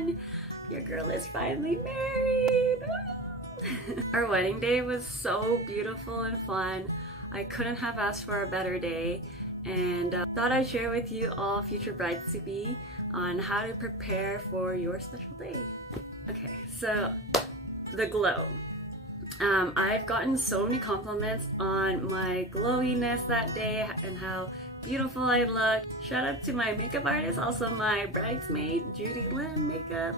done. Your girl is finally married. Our wedding day was so beautiful and fun. I couldn't have asked for a better day, and thought I'd share with you all future brides-to-be on how to prepare for your special day. Okay, so the glow. I've gotten so many compliments on my glowiness that day and how beautiful I look. Shout out to my makeup artist, also my bridesmaid, Judy Lynn Makeup.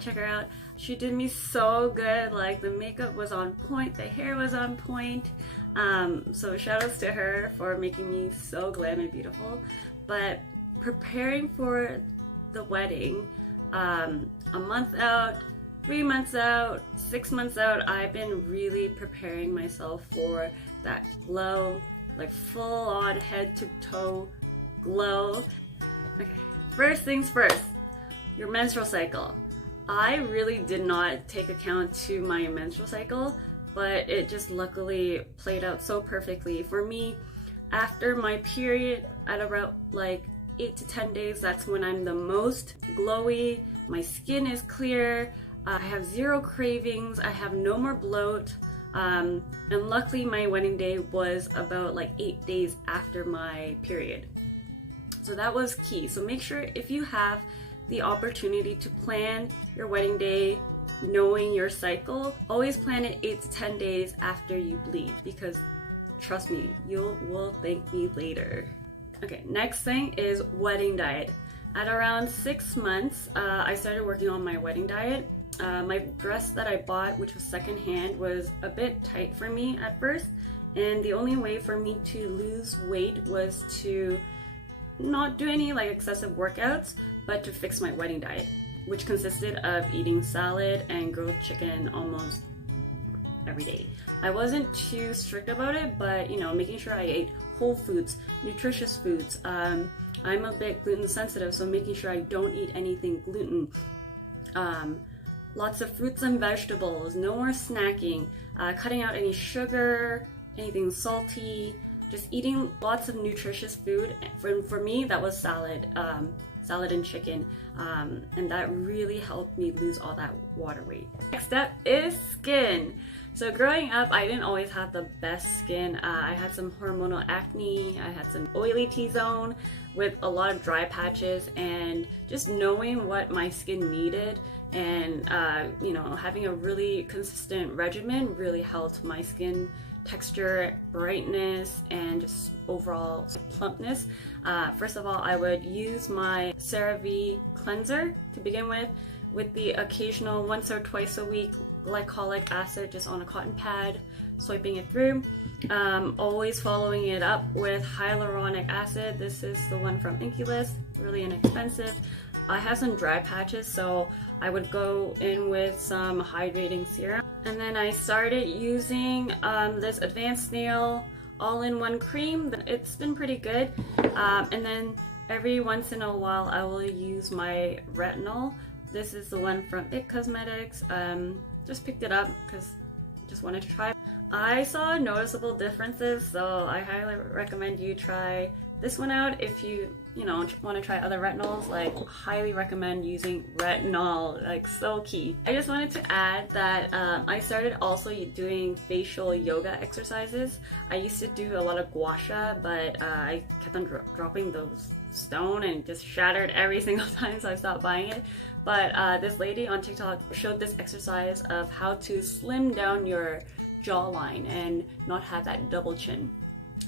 Check her out. She did me so good. Like, the makeup was on point, the hair was on point. So shout outs to her for making me so glam and beautiful. But preparing for the wedding, a month out, 3 months out, 6 months out, I've been really preparing myself for that glow, like full on head to toe glow. Okay, first things first, your menstrual cycle. I really did not take account to my menstrual cycle, but it just luckily played out so perfectly. For me, after my period at about like 8 to 10 days, that's when I'm the most glowy. My skin is clear. I have zero cravings. I have no more bloat. And luckily my wedding day was about like 8 days after my period. So that was key. So make sure if you have the opportunity to plan your wedding day knowing your cycle, always plan it 8 to 10 days after you bleed, because trust me, you will thank me later. Okay, next thing is wedding diet. At around 6 months, I started working on my wedding diet. My dress that I bought, which was secondhand, was a bit tight for me at first, and the only way for me to lose weight was to not do any like excessive workouts, but to fix my wedding diet, which consisted of eating salad and grilled chicken almost every day. I wasn't too strict about it, but you know, making sure I ate whole foods, nutritious foods. I'm a bit gluten sensitive, so making sure I don't eat anything gluten. Lots of fruits and vegetables, no more snacking, cutting out any sugar, anything salty, just eating lots of nutritious food. For me, that was salad and chicken, and that really helped me lose all that water weight. Next step is skin. So growing up, I didn't always have the best skin. I had some hormonal acne, I had some oily T-zone with a lot of dry patches, and just knowing what my skin needed and you know, having a really consistent regimen really helped my skin texture, brightness, and just overall plumpness. First of all, I would use my CeraVe cleanser to begin with the occasional once or twice a week glycolic acid just on a cotton pad, swiping it through. Always following it up with hyaluronic acid. This is the one from Inculus, really inexpensive. I have some dry patches, so I would go in with some hydrating serum. And then I started using this Advanced Nail all-in-one cream. It's been pretty good. And then every once in a while I will use my retinol. This is the one from It Cosmetics. Just picked it up because I just wanted to try. I saw noticeable differences, so I highly recommend you try this one out. If you want to try other retinols, like highly recommend using retinol, like so key. I just wanted to add that I started also doing facial yoga exercises. I used to do a lot of Guasha, but I kept on dropping those stone and just shattered every single time, so I stopped buying it. But this lady on TikTok showed this exercise of how to slim down your jawline and not have that double chin.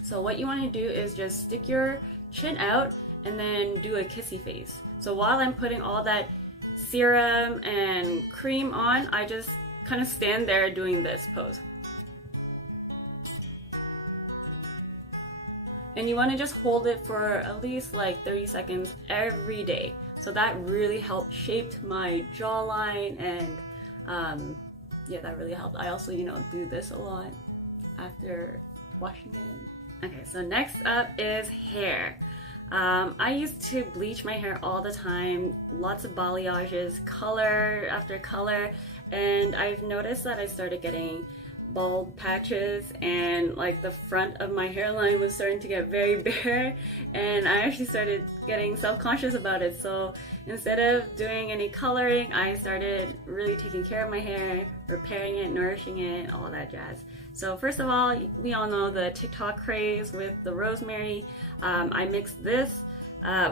So what you want to do is just stick your chin out and then do a kissy face. So while I'm putting all that serum and cream on, I just kind of stand there doing this pose. And you want to just hold it for at least like 30 seconds every day. So that really helped shape my jawline, and yeah, that really helped. I also, do this a lot after washing it. Okay, so next up is hair. I used to bleach my hair all the time, lots of balayages, color after color, and I've noticed that I started getting bald patches, and like the front of my hairline was starting to get very bare, and I actually started getting self-conscious about it. So instead of doing any coloring, I started really taking care of my hair, repairing it, nourishing it, all that jazz. So first of all, we all know the TikTok craze with the rosemary. I mixed this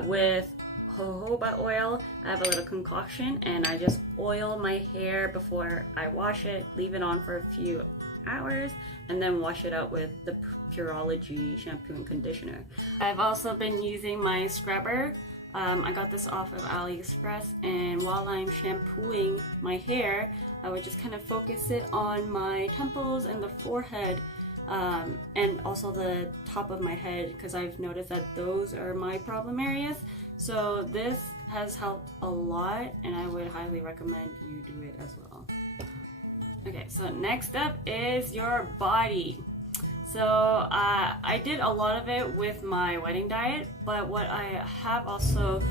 with jojoba oil. I have a little concoction, and I just oil my hair before I wash it, leave it on for a few hours, and then wash it out with the Pureology shampoo and conditioner. I've also been using my scrubber. I got this off of AliExpress, and while I'm shampooing my hair, I would just kind of focus it on my temples and the forehead, and also the top of my head, because I've noticed that those are my problem areas. So this has helped a lot, and I would highly recommend you do it as well. Okay, so next up is your body. So I did a lot of it with my wedding diet, but what I have also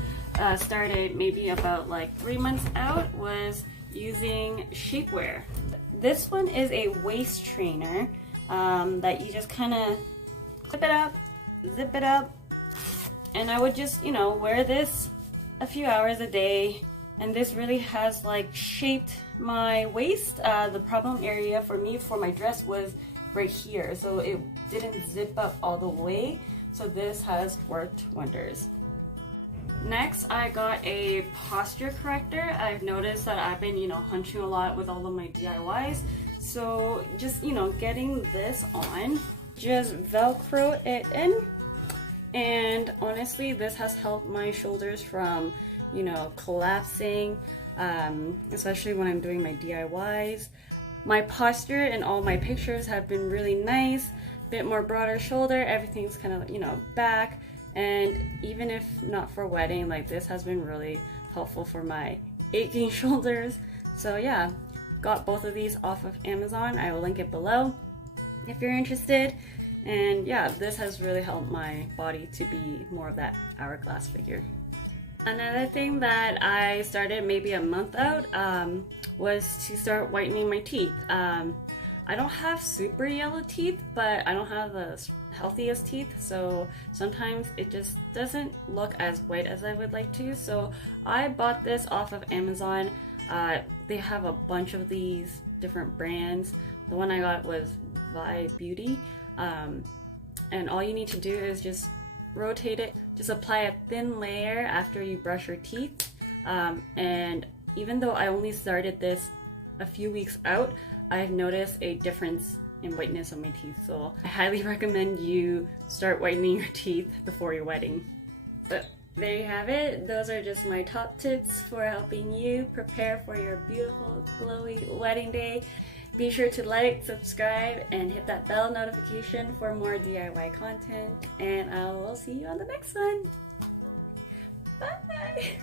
started maybe about like 3 months out was using shapewear. This one is a waist trainer that you just kind of zip it up, and I would just, you know, wear this a few hours a day, and this really has like shaped my waist. The problem area for me for my dress was right here, so it didn't zip up all the way, so this has worked wonders. Next, I got a posture corrector. I've noticed that I've been, you know, hunching a lot with all of my DIYs, so just, you know, getting this on, just velcro it in, and honestly this has helped my shoulders from, you know, collapsing, especially when I'm doing my DIYs. My posture in all my pictures have been really nice, bit more broader shoulder, everything's kind of, you know, back, and even if not for wedding, like this has been really helpful for my aching shoulders. So yeah, got both of these off of Amazon. I will link it below if you're interested. And yeah, this has really helped my body to be more of that hourglass figure. Another thing that I started maybe a month out was to start whitening my teeth. I don't have super yellow teeth, but I don't have the healthiest teeth, so sometimes it just doesn't look as white as I would like to. So I bought this off of Amazon. They have a bunch of these different brands. The one I got was Vi Beauty, and all you need to do is just rotate it, just apply a thin layer after you brush your teeth, and even though I only started this a few weeks out, I've noticed a difference in whiteness on my teeth, so I highly recommend you start whitening your teeth before your wedding. But there you have it. Those are just my top tips for helping you prepare for your beautiful glowy wedding day. Be sure to like, subscribe, and hit that bell notification for more DIY content, and I will see you on the next one. Bye!